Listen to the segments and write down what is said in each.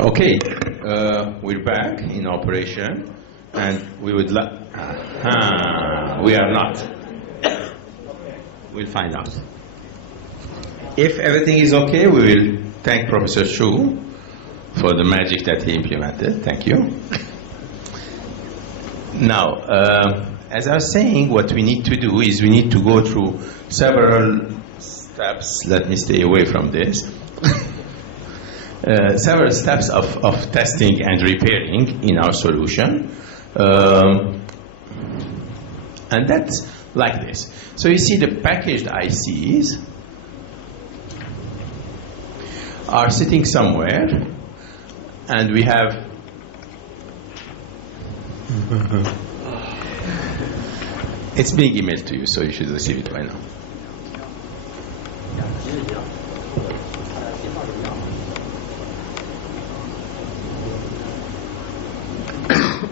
Okay, we're back in operation, and we would like. We are not. We'll find out. If everything is okay, we will thank Professor Shu for the magic that he implemented. Thank you. Now, as I was saying, what we need to do is we need to go through several steps. Let me stay away from this. Several steps of testing and repairing in our solution. And that's like this. So you see the packaged ICs are sitting somewhere, and we have it's being emailed to you, so you should receive it by now.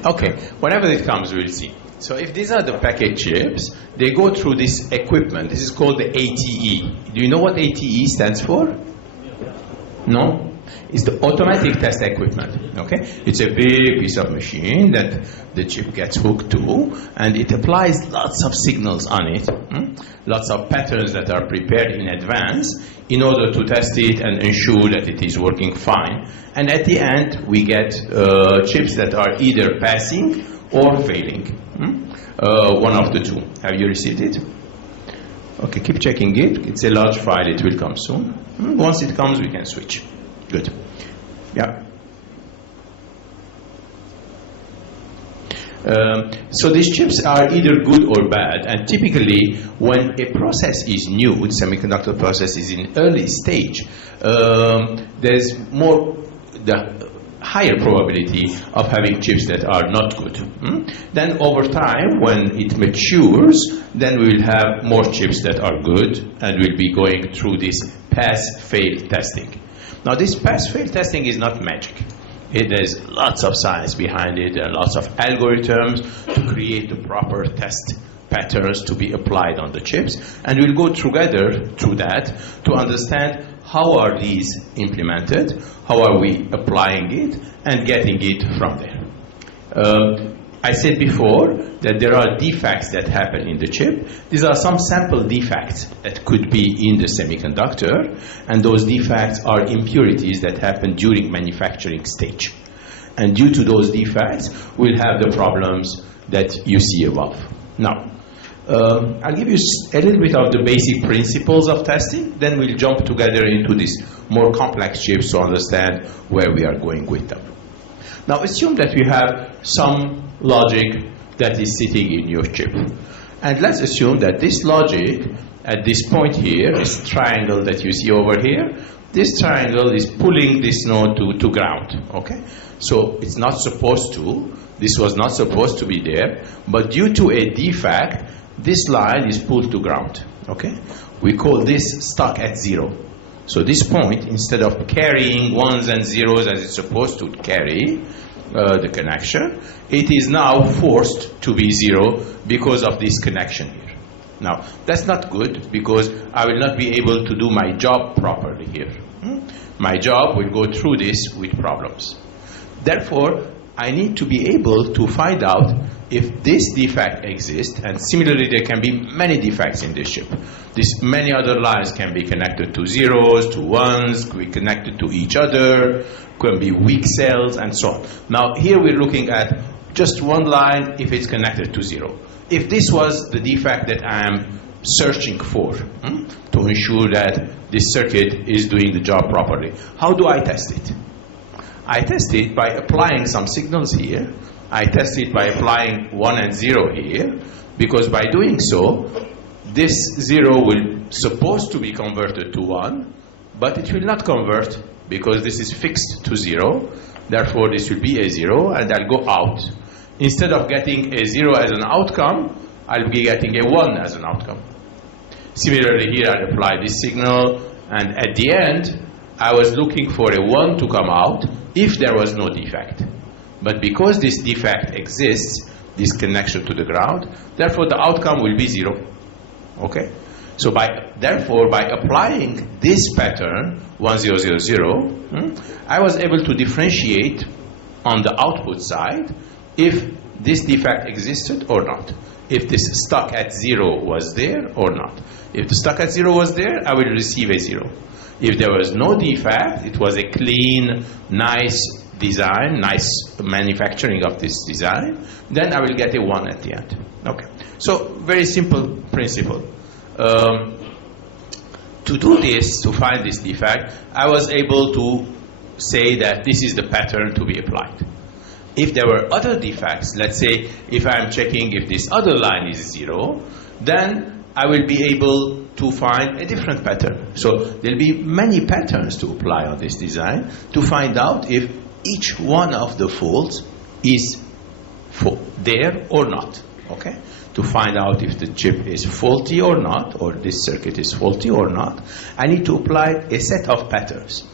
Okay, whenever it comes, we'll see. So if these are the package chips, they go through this equipment. This is called the ATE. Do you know what ATE stands for? No? It's the automatic test equipment. Okay? It's a big piece of machine that the chip gets hooked to, and it applies lots of signals on it, lots of patterns that are prepared in advance in order to test it and ensure that it is working fine. And at the end, we get chips that are either passing or failing. One of the two. Have you received it? Okay, keep checking it. It's a large file. It will come soon. Once it comes, we can switch. Good. Yeah. So these chips are either good or bad, and typically when a process is new, the semiconductor process is in early stage, there's the higher probability of having chips that are not good. Then over time, when it matures, then we will have more chips that are good, and we'll be going through this pass-fail testing. Now this pass-fail testing is not magic. There's lots of science behind it. There are lots of algorithms to create the proper test patterns to be applied on the chips. And we'll go together through that to understand how are these implemented, how are we applying it, and getting it from there. I said before that there are defects that happen in the chip. These are some sample defects that could be in the semiconductor, and those defects are impurities that happen during manufacturing stage. And due to those defects, we'll have the problems that you see above. Now, I'll give you a little bit of the basic principles of testing, then we'll jump together into these more complex chips to understand where we are going with them. Now, assume that we have some logic that is sitting in your chip. And let's assume that this logic at this point here, this triangle that you see over here, this triangle is pulling this node to ground, okay? So it's not supposed to, this was not supposed to be there, but due to a defect, this line is pulled to ground, okay? We call this stuck at 0. So this point, instead of carrying ones and zeros as it's supposed to carry the connection, it is now forced to be 0 because of this connection here. Now, that's not good because I will not be able to do my job properly here. My job will go through this with problems. Therefore, I need to be able to find out if this defect exists, and similarly there can be many defects in this chip. Many other lines can be connected to zeros, to ones, can be connected to each other, can be weak cells, and so on. Now here we're looking at just one line if it's connected to 0. If this was the defect that I am searching for to ensure that this circuit is doing the job properly, how do I test it? I test it by applying some signals here. I test it by applying 1 and 0 here, because by doing so, this 0 will supposed to be converted to 1, but it will not convert because this is fixed to 0. Therefore, this will be a 0, and I'll go out. Instead of getting a 0 as an outcome, I'll be getting a 1 as an outcome. Similarly, here I'll apply this signal, and at the end, I was looking for a 1 to come out if there was no defect. But because this defect exists, this connection to the ground, therefore the outcome will be 0. Okay? So therefore, by applying this pattern, 1000, I was able to differentiate on the output side if this defect existed or not. If this stuck at 0 was there or not. If the stuck at 0 was there, I will receive a 0. If there was no defect, it was a clean, nice design, nice manufacturing of this design, then I will get a 1 at the end. Okay. So very simple principle. To do this, to find this defect, I was able to say that this is the pattern to be applied. If there were other defects, let's say if I'm checking if this other line is 0, then I will be able to find a different pattern. So there'll be many patterns to apply on this design to find out if each one of the faults is there or not. Okay? To find out if the chip is faulty or not, or this circuit is faulty or not, I need to apply a set of patterns.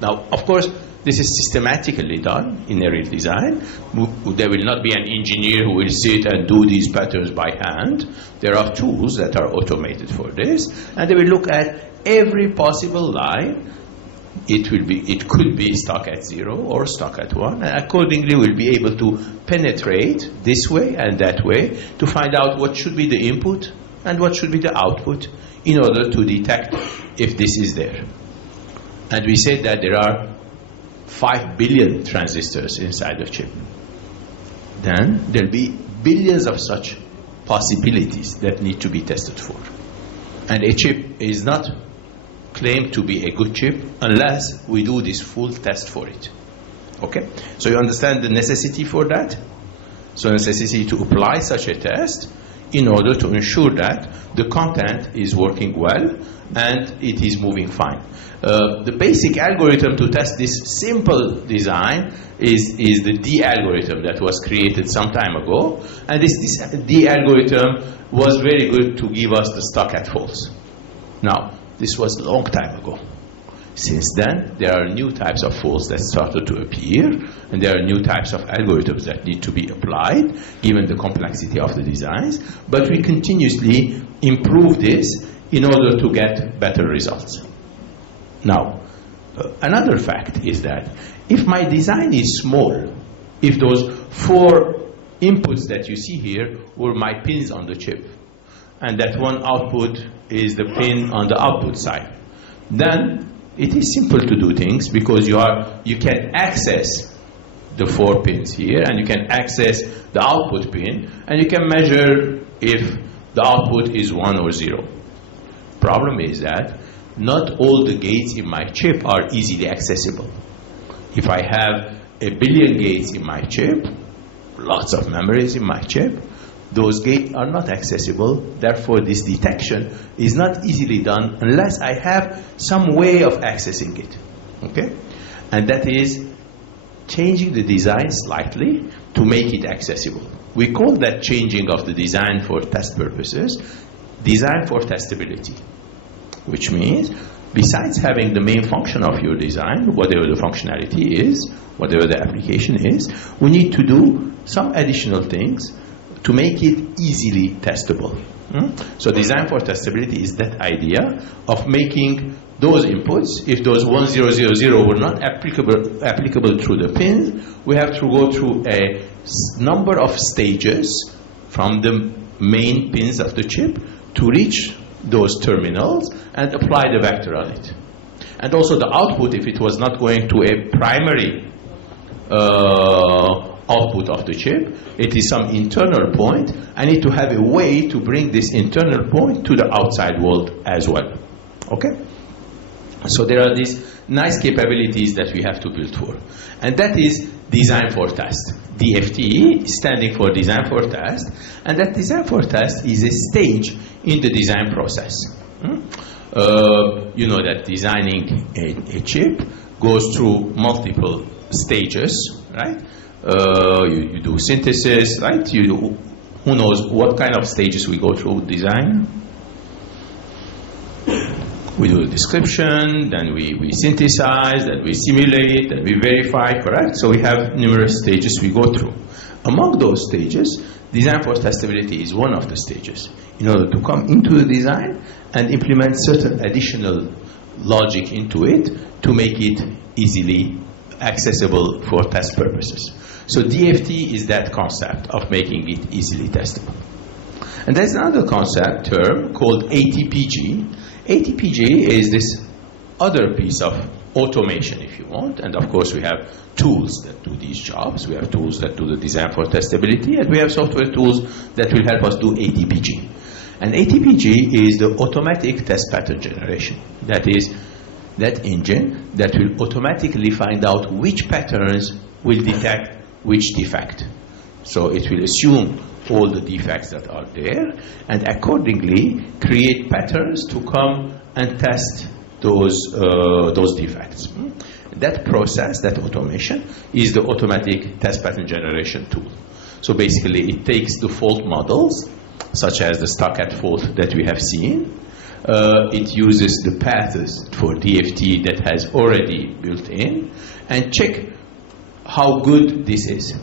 Now, of course, this is systematically done in a real design. There will not be an engineer who will sit and do these patterns by hand. There are tools that are automated for this, and they will look at every possible line. It could be stuck at 0 or stuck at 1, and accordingly we'll be able to penetrate this way and that way to find out what should be the input and what should be the output in order to detect if this is there. And we said that there are 5 billion transistors inside the chip. Then there'll be billions of such possibilities that need to be tested for. And a chip is not claimed to be a good chip unless we do this full test for it. Okay? So you understand the necessity for that? So necessity to apply such a test in order to ensure that the content is working well and it is moving fine. The basic algorithm to test this simple design is the D algorithm that was created some time ago, and this D algorithm was very good to give us the stuck at faults. Now, this was a long time ago. Since then, there are new types of faults that started to appear, and there are new types of algorithms that need to be applied, given the complexity of the designs, but we continuously improve this in order to get better results. Now, another fact is that if my design is small, if those 4 inputs that you see here were my pins on the chip, and that one output is the pin on the output side, then it is simple to do things because you can access the 4 pins here, and you can access the output pin, and you can measure if the output is 1 or 0. Problem is that not all the gates in my chip are easily accessible. If I have 1 billion gates in my chip, lots of memories in my chip, those gates are not accessible. Therefore, this detection is not easily done unless I have some way of accessing it. Okay? And that is changing the design slightly to make it accessible. We call that changing of the design for test purposes, design for testability. Which means, besides having the main function of your design, whatever the functionality is, whatever the application is, we need to do some additional things to make it easily testable. So design for testability is that idea of making those inputs, if those 1000 were not applicable through the pins, we have to go through a number of stages from the main pins of the chip to reach those terminals and apply the vector on it. And also the output, if it was not going to a primary output of the chip, it is some internal point. I need to have a way to bring this internal point to the outside world as well. Okay? So there are these nice capabilities that we have to build for. And that is design for test. DFT standing for design for test. And that design for test is a stage in the design process. You know that designing a chip goes through multiple stages, right? You do synthesis, right? Who knows what kind of stages we go through design? We do a description, then we synthesize, then we simulate, then we verify, correct? So we have numerous stages we go through. Among those stages, design for testability is one of the stages. In order to come into the design and implement certain additional logic into it to make it easily accessible for test purposes. So DFT is that concept of making it easily testable. And there's another concept term called ATPG. ATPG is this other piece of automation, if you want, and of course we have tools that do these jobs. We have tools that do the design for testability, and we have software tools that will help us do ATPG. And ATPG is the automatic test pattern generation. That is that engine that will automatically find out which patterns will detect which defect. So it will assume all the defects that are there and accordingly create patterns to come and test those defects. That process, that automation, is the automatic test pattern generation tool. So basically it takes the fault models, such as the stock-at fault that we have seen. It uses the paths for DFT that has already built in and check how good this is.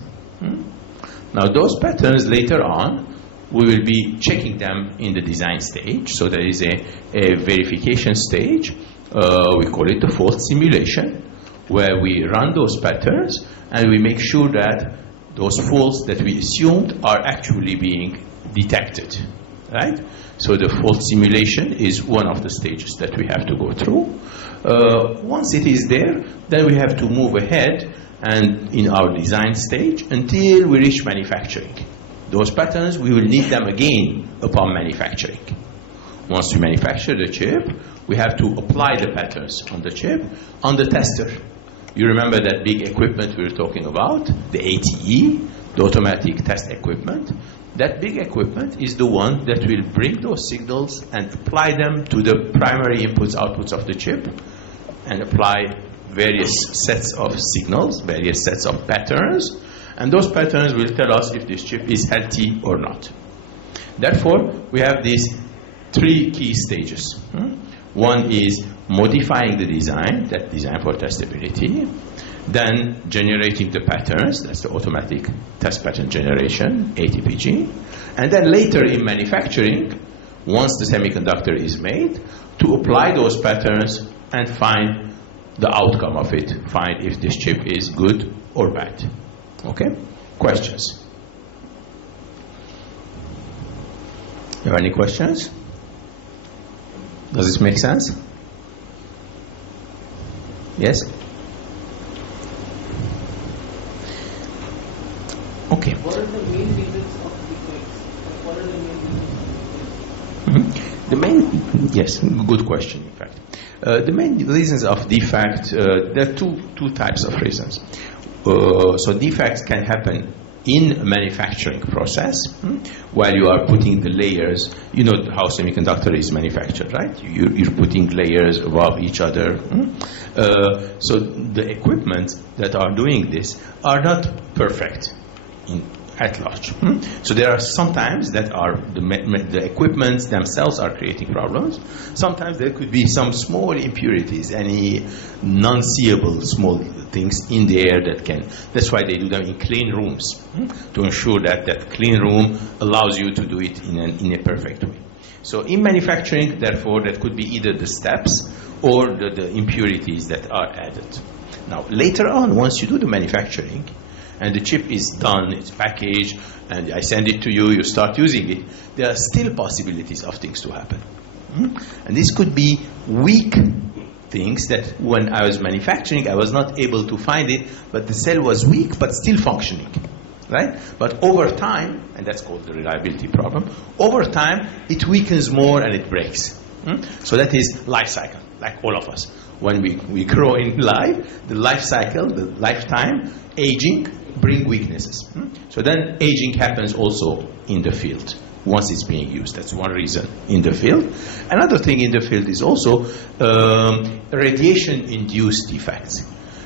Now those patterns later on, we will be checking them in the design stage. So there is a verification stage. We call it the fault simulation, where we run those patterns and we make sure that those faults that we assumed are actually being detected, right? So the fault simulation is one of the stages that we have to go through. Once it is there, then we have to move ahead and in our design stage until we reach manufacturing. Those patterns, we will need them again upon manufacturing. Once we manufacture the chip, we have to apply the patterns on the chip, on the tester. You remember that big equipment we were talking about, the ATE, the automatic test equipment. That big equipment is the one that will bring those signals and apply them to the primary inputs, outputs of the chip, and apply various sets of signals, various sets of patterns, and those patterns will tell us if this chip is healthy or not. Therefore, we have these three key stages. One is modifying the design, that design for testability, then generating the patterns, that's the automatic test pattern generation, ATPG, and then later in manufacturing, once the semiconductor is made, to apply those patterns and find the outcome of it, find if this chip is good or bad. Okay? Questions? You have any questions? Does this make sense? Yes? Okay. What are the main reasons of defects? What are the main reasons of defects? The main, yes, good question, in fact. The main reasons of defect, there are two types of reasons. So defects can happen in a manufacturing process while you are putting the layers. You know how semiconductor is manufactured, right? You're putting layers above each other. So the equipment that are doing this are not perfect at large. So there are sometimes that are the equipment themselves are creating problems. Sometimes there could be some small impurities, any non-seeable small things in the air that can. That's why they do them in clean rooms to ensure that that clean room allows you to do it in a perfect way. So in manufacturing, therefore, that could be either the steps or the impurities that are added. Now later on, once you do the manufacturing, and the chip is done, it's packaged, and I send it to you, you start using it, there are still possibilities of things to happen. And this could be weak things that when I was manufacturing, I was not able to find it, but the cell was weak, but still functioning, right? But over time, and that's called the reliability problem, over time, it weakens more and it breaks. So that is life cycle, like all of us. When we grow in life, the life cycle, the lifetime, aging, bring weaknesses. So then aging happens also in the field once it's being used. That's one reason in the field. Another thing in the field is also radiation-induced defects.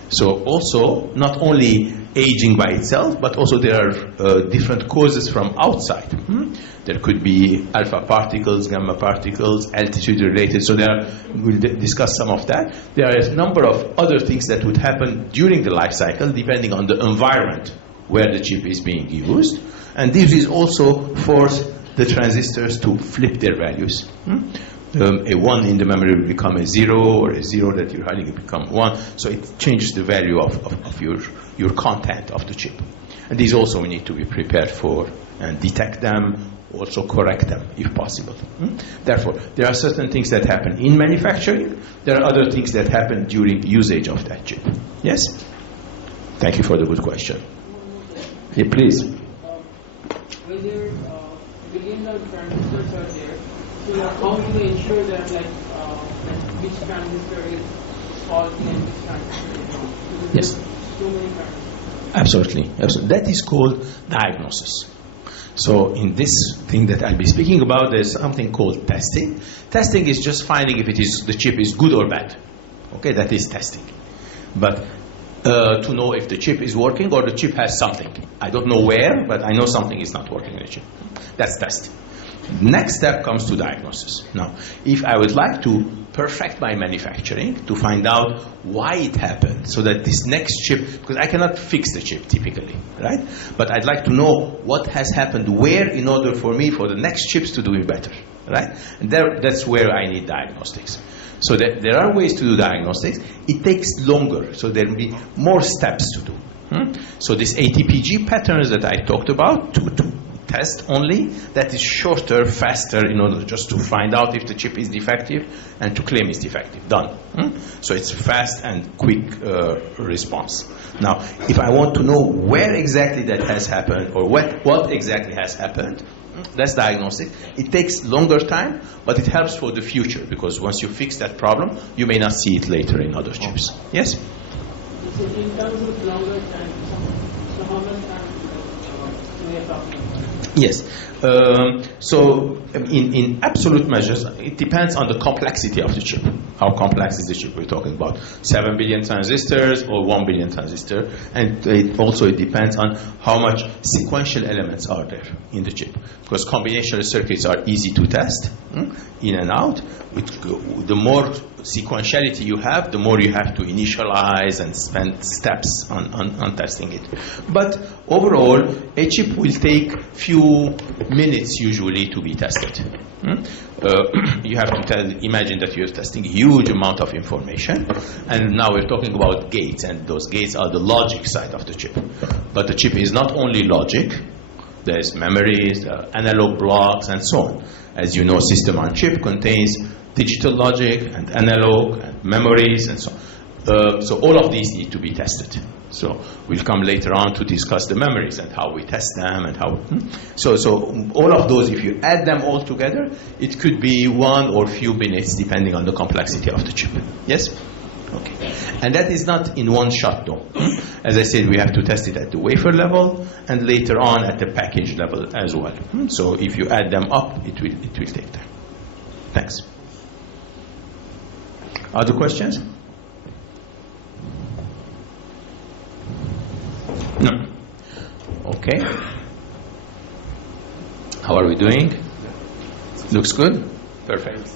So also not only aging by itself, but also there are different causes from outside. There could be alpha particles, gamma particles, altitude related. So we'll discuss some of that. There are a number of other things that would happen during the life cycle, depending on the environment where the chip is being used. And this is also force the transistors to flip their values. a 1 in the memory will become a 0, or a 0 that you're hiding will become 1. So it changes the value of your content of the chip. And these also we need to be prepared for and detect them, also correct them if possible. Therefore, there are certain things that happen in manufacturing. There are other things that happen during usage of that chip. Yes? Thank you for the good question. Yeah, please. Whether billions of transistors are there, so how do they ensure that which transistor is faulty and which transistor is not? Because Yes. there's so many transistors. Absolutely. Absolutely. That is called diagnosis. So in this thing that I'll be speaking about, there's something called testing. Testing is just finding if the chip is good or bad. Okay, that is testing. But to know if the chip is working or the chip has something. I don't know where, but I know something is not working in the chip. That's testing. Next step comes to diagnosis. Now, if I would like to perfect my manufacturing to find out why it happened, so that this next chip, because I cannot fix the chip typically, right? But I'd like to know what has happened where in order for the next chips to do it better, right? And that's where I need diagnostics. So there are ways to do diagnostics. It takes longer, so there will be more steps to do. So this ATPG patterns that I talked about, to test only, that is shorter, faster, in order just to find out if the chip is defective and to claim it's defective. Done. So it's fast and quick response. Now, if I want to know where exactly that has happened or what exactly has happened, that's diagnostic. It takes longer time, but it helps for the future, because once you fix that problem, you may not see it later in other chips. Yes? So in terms of longer time, so how much time we are talking about? Yes. So in absolute measures, it depends on the complexity of the chip. How complex is the chip? We're talking about 7 billion transistors or 1 billion transistor. And it depends on how much sequential elements are there in the chip. Because combinational circuits are easy to test in and out. The more sequentiality you have, the more you have to initialize and spend steps on testing it. But overall, a chip will take few minutes usually to be tested. You have to imagine that you're testing a huge amount of information, and now we're talking about gates, and those gates are the logic side of the chip. But the chip is not only logic. There's memories, analog blocks, and so on. As you know, system on chip contains digital logic and analog and memories and so on. So all of these need to be tested. So we'll come later on to discuss the memories and how we test them and how. So all of those, if you add them all together, it could be 1 or few minutes depending on the complexity of the chip. Yes? Okay. And that is not in one shot though. As I said, we have to test it at the wafer level and later on at the package level as well. So if you add them up, it will take time. Thanks. Other questions? No. Okay. How are we doing? Looks good? Perfect.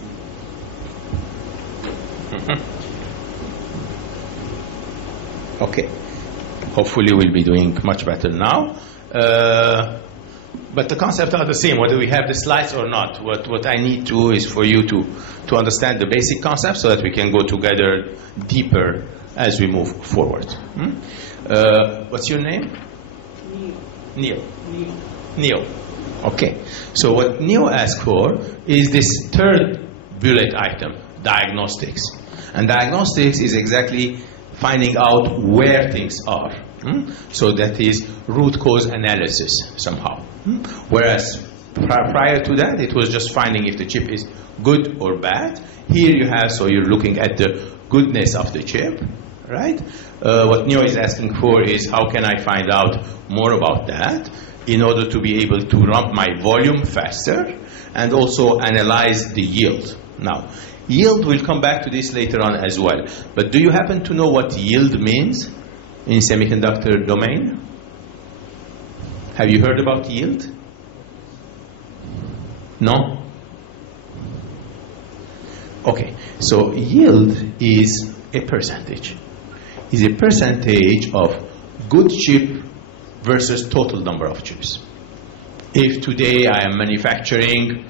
Okay. Hopefully we'll be doing much better now. But the concepts are the same, whether we have the slides or not. What I need to is for you to understand the basic concepts so that we can go together deeper as we move forward. What's your name? Neil. Neil. Okay. So what Neil asked for is this third bullet item, diagnostics. And diagnostics is exactly finding out where things are. So that is root cause analysis somehow. Whereas prior to that, it was just finding if the chip is good or bad. Here you have, so you're looking at the goodness of the chip, right? What Neo is asking for is how can I find out more about that in order to be able to ramp my volume faster and also analyze the yield. Now, yield, we'll come back to this later on as well. But do you happen to know what yield means in semiconductor domain? Have you heard about yield? No? Okay, so yield is a percentage. Is a percentage of good chip versus total number of chips. If today I am manufacturing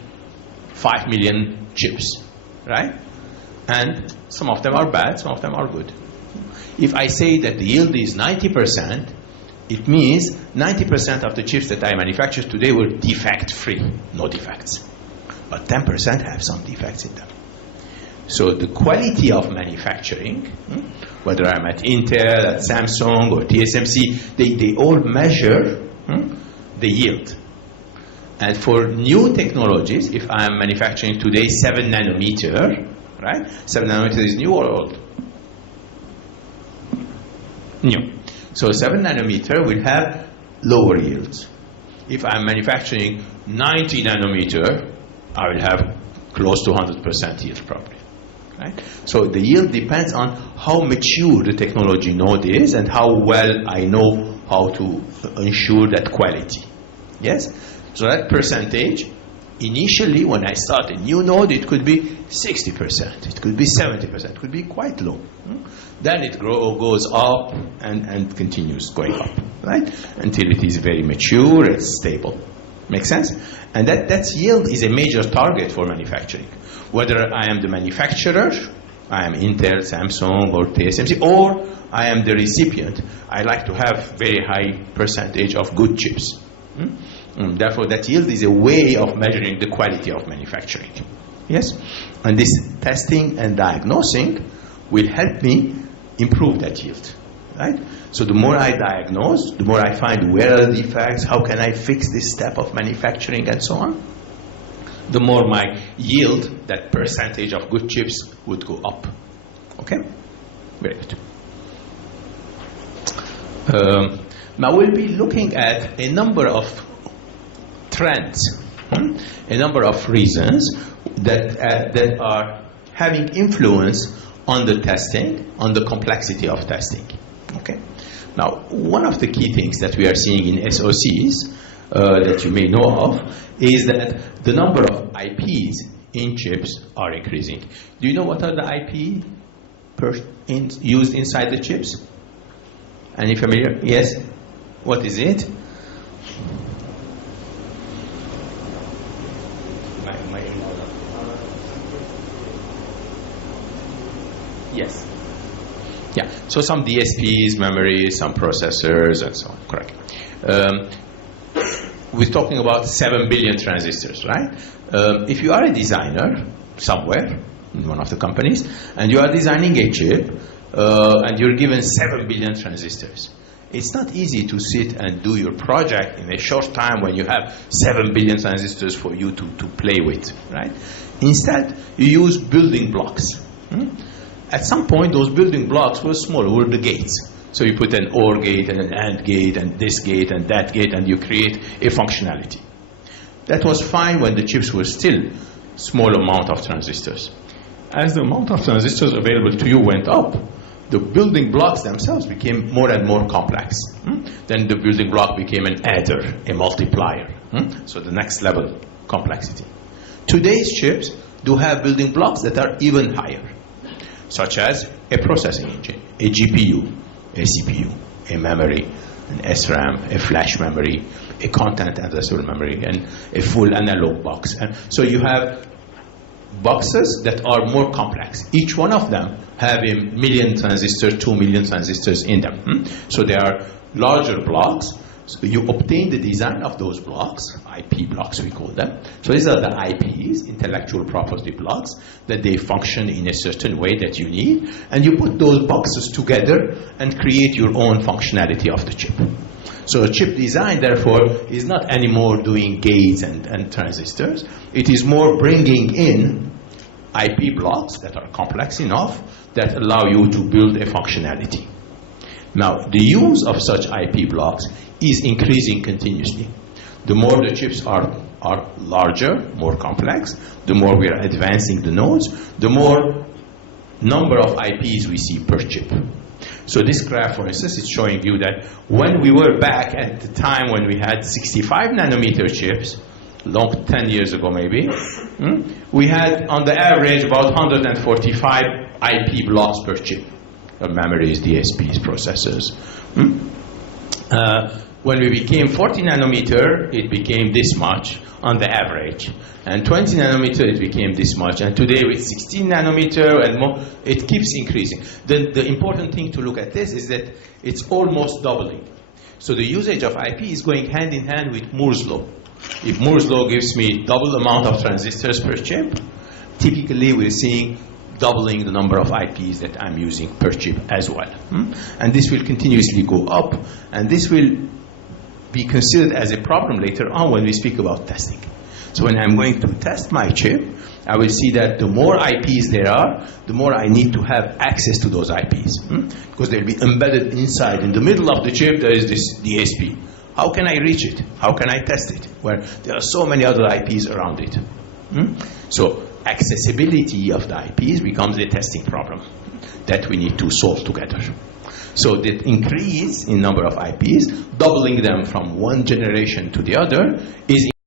5 million chips, right? And some of them are bad, some of them are good. If I say that the yield is 90%, it means 90% of the chips that I manufactured today were defect-free, no defects. But 10% have some defects in them. So the quality of manufacturing, whether I'm at Intel, at Samsung, or TSMC, they all measure the yield. And for new technologies, if I'm manufacturing today 7 nanometer, right? 7 nanometer is new or old? New. So 7 nanometer will have lower yields. If I'm manufacturing 90 nanometer, I will have close to 100% yield probably. Right? So the yield depends on how mature the technology node is and how well I know how to ensure that quality. Yes? So that percentage, initially when I start a new node, it could be 60%, it could be 70%, it could be quite low. Then it goes up and continues going up, right? Until it is very mature, it's stable. Make sense? And that yield is a major target for manufacturing. Whether I am the manufacturer, I am Intel, Samsung, or TSMC, or I am the recipient, I like to have very high percentage of good chips. Therefore, that yield is a way of measuring the quality of manufacturing. Yes? And this testing and diagnosing will help me improve that yield. Right? So the more I diagnose, the more I find where are the defects, how can I fix this step of manufacturing, and so on, the more my yield, that percentage of good chips, would go up. Okay? Very good. Now we'll be looking at a number of trends, a number of reasons that are having influence on the testing, on the complexity of testing. Okay. Now, one of the key things that we are seeing in SoCs that you may know of is that the number of IPs in chips are increasing. Do you know what are the IP used inside the chips? Any familiar? Yes? What is it? Yes. Yeah. So some DSPs, memory, some processors, and so on. Correct. We're talking about 7 billion transistors, right? If you are a designer somewhere in one of the companies, and you are designing a chip, and you're given 7 billion transistors, it's not easy to sit and do your project in a short time when you have 7 billion transistors for you to play with, right? Instead, you use building blocks. At some point, those building blocks were small, were the gates. So you put an OR gate and an AND gate and this gate and that gate, and you create a functionality. That was fine when the chips were still small amount of transistors. As the amount of transistors available to you went up, the building blocks themselves became more and more complex. Then the building block became an adder, a multiplier. So the next level complexity. Today's chips do have building blocks that are even higher, such as a processing engine, a GPU, a CPU, a memory, an SRAM, a flash memory, a content addressable memory, and a full analog box. And so you have boxes that are more complex. Each one of them have a million transistors, 2 million transistors in them. So they are larger blocks. So you obtain the design of those blocks, IP blocks we call them. So these are the IPs, intellectual property blocks, that they function in a certain way that you need. And you put those boxes together and create your own functionality of the chip. So a chip design, therefore, is not anymore doing gates and transistors. It is more bringing in IP blocks that are complex enough that allow you to build a functionality. Now, the use of such IP blocks is increasing continuously. The more the chips are larger, more complex, the more we are advancing the nodes, the more number of IPs we see per chip. So this graph, for instance, is showing you that when we were back at the time when we had 65 nanometer chips, 10 years ago maybe, we had on the average about 145 IP blocks per chip. Memories, DSPs, processors. When we became 40 nanometer, it became this much on the average. And 20 nanometer, it became this much. And today with 16 nanometer and more, it keeps increasing. The important thing to look at this is that it's almost doubling. So the usage of IP is going hand in hand with Moore's law. If Moore's law gives me double amount of transistors per chip, typically we're seeing doubling the number of IPs that I'm using per chip as well. And this will continuously go up, and this will be considered as a problem later on when we speak about testing. So when I'm going to test my chip, I will see that the more IPs there are, the more I need to have access to those IPs. Because they'll be embedded inside. In the middle of the chip, there is this DSP. How can I reach it? How can I test it? Where there are so many other IPs around it. So accessibility of the IPs becomes a testing problem that we need to solve together. So the increase in number of IPs, doubling them from one generation to the other, is